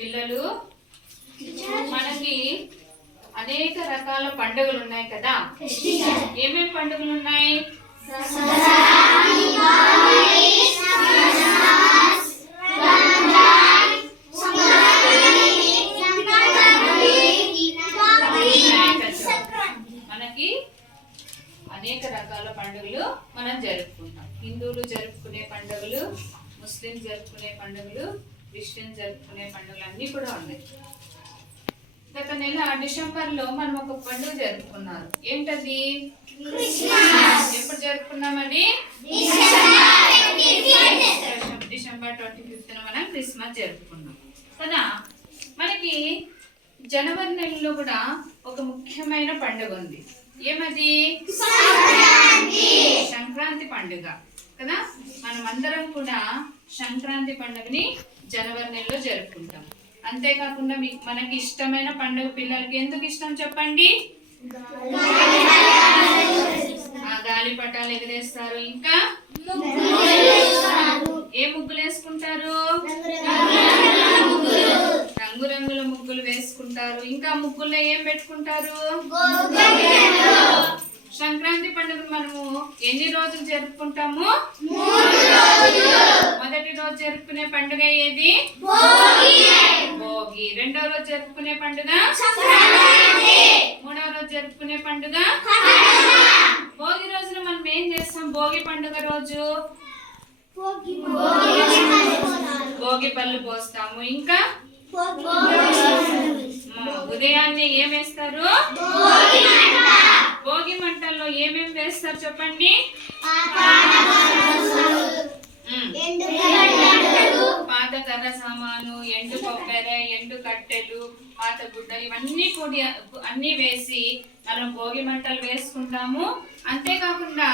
పిల్లలు మనకి అనేక రకాల పండుగలు ఉన్నాయి కదా. ఏమేమి పండుగలు ఉన్నాయి? మనకి అనేక రకాల పండుగలు మనం జరుపుకుంటాం. హిందువులు జరుపుకునే పండుగలు, ముస్లింస్ జరుపుకునే పండుగలు, క్రిస్టియన్స్ జరుపుకునే పండుగలు అన్నీ కూడా ఉన్నాయి. గత నెల డిసెంబర్లో మనం ఒక పండుగ జరుపుకున్నారు. ఏంటది? ఎప్పుడు జరుపుకున్నామని? డిసెంబర్ 25న మనం క్రిస్మస్ జరుపుకున్నాం కదా. మనకి జనవరి నెలలో కూడా ఒక ముఖ్యమైన పండుగ ఉంది. ఏమది? సంక్రాంతి పండుగ కదా. మనమందరం కూడా సంక్రాంతి పండుగని జనవరి నెలలో జరుపుకుంటాం. అంతేకాకుండా మనకి ఇష్టమైన పండుగ పిల్లలకి ఎందుకు ఇష్టం చెప్పండి? గాలిపటాలు ఎగరేస్తారు. ఇంకా ఏ ముగ్గులు వేసుకుంటారు? రంగురంగుల ముగ్గులు వేసుకుంటారు. ఇంకా ముగ్గుల్లో ఏం పెట్టుకుంటారు? సంక్రాంతి పండుగ మనము ఎన్ని రోజులు జరుపుకుంటాము? మొదటి రోజు జరుపుకునే పండుగ ఏది? భోగి. రెండవ రోజు జరుపుకునే పండుగ? మూడవ రోజు జరుపుకునే పండుగ? భోగి రోజున మనం ఏం చేస్తాం? భోగి పండుగ రోజు భోగి పళ్ళు పోస్తాము. ఇంకా ఉదయాన్నే ఏం వేస్తారు? భోగి మంటల్లో ఏమేమి వేస్తారు చెప్పండి? పాత కర్ర సామాను, ఎండు కొబ్బరి, ఎండు కట్టెలు, పాత గుడ్డలు ఇవన్నీ కూడా అన్ని వేసి మనం భోగి మంటలు వేసుకుంటాము. అంతేకాకుండా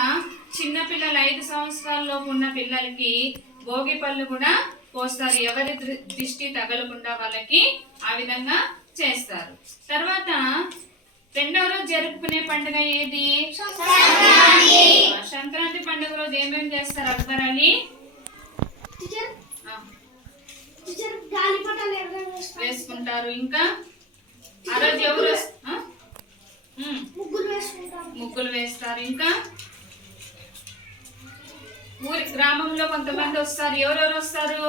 చిన్నపిల్లలు 5 సంవత్సరాల్లోపు ఉన్న పిల్లలకి భోగి పళ్ళు కూడా పోస్తారు. ఎవరి దృష్టి తగలకుండా వాళ్ళకి ఆ విధంగా చేస్తారు. తర్వాత రెండవ రోజు జరుపుకునే పండుగ ఏది? సంక్రాంతి పండుగ రోజు ఏమేమి చేస్తారు అక్బర్ అలీ? వేసుకుంటారు. ఇంకా ఆ రోజు ఎవరు ముగ్గులు వేస్తారు. ఇంకా ఊరి గ్రామంలో కొంతమంది వస్తారు. ఎవరెవరు వస్తారు?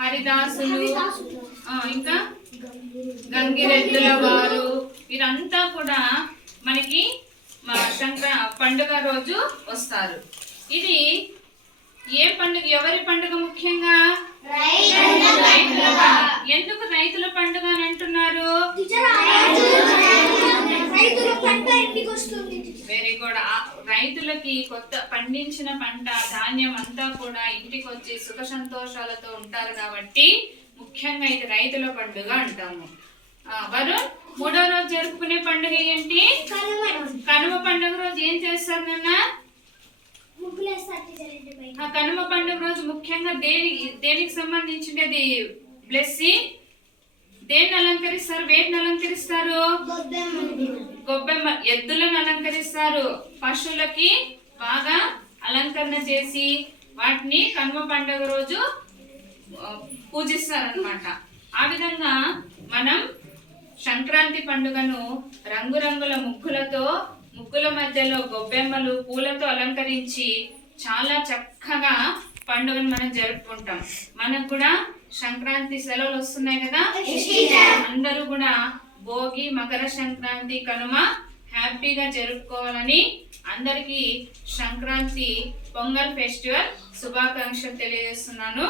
హరిదాసులు, ఇంకా గంగిరెద్దుల వారు, వీరంతా కూడా మనకి పండుగ రోజు వస్తారు. ఇది ఏ పండుగ? ఎవరి పండుగ? ముఖ్యంగా రైతుల పండుగ. ఎందుకు రైతుల పండుగ అని అంటున్నారు? Very good. రైతులకి కొత్త పండించిన పంట ధాన్యం అంతా కూడా ఇంటికి వచ్చి సుఖ సంతోషాలతో ఉంటారు కాబట్టి ముఖ్యంగా ఇది రైతుల పండుగ అంటాము. వరుణ్, మూడో రోజు జరుపుకునే పండుగ ఏంటి? కనుమ పండుగ రోజు ఏం చేస్తారు నాన్న? కనుమ పండుగ రోజు ముఖ్యంగా దేనికి సంబంధించినది? బ్లెస్సి. దేన్ని అలంకరిస్తారు? వేటిని అలంకరిస్తారు? గొబ్బెమ్మ, ఎద్దులను అలంకరిస్తారు. పశువులకి బాగా అలంకరణ చేసి వాటిని కనుమ పండుగ రోజు పూజిస్తారనమాట. ఆ విధంగా మనం సంక్రాంతి పండుగను రంగురంగుల ముగ్గులతో, ముగ్గుల మధ్యలో గొబ్బెమ్మలు, పూలతో అలంకరించి చాలా చక్కగా పండుగను మనం జరుపుకుంటాం. మనకు కూడా సంక్రాంతి సెలవులు వస్తున్నాయి కదా. అందరూ కూడా భోగి, మకర సంక్రాంతి, కనుమ హ్యాపీగా జరుపుకోవాలని అందరికీ సంక్రాంతి పొంగల్ ఫెస్టివల్ శుభాకాంక్షలు తెలియజేస్తున్నాను.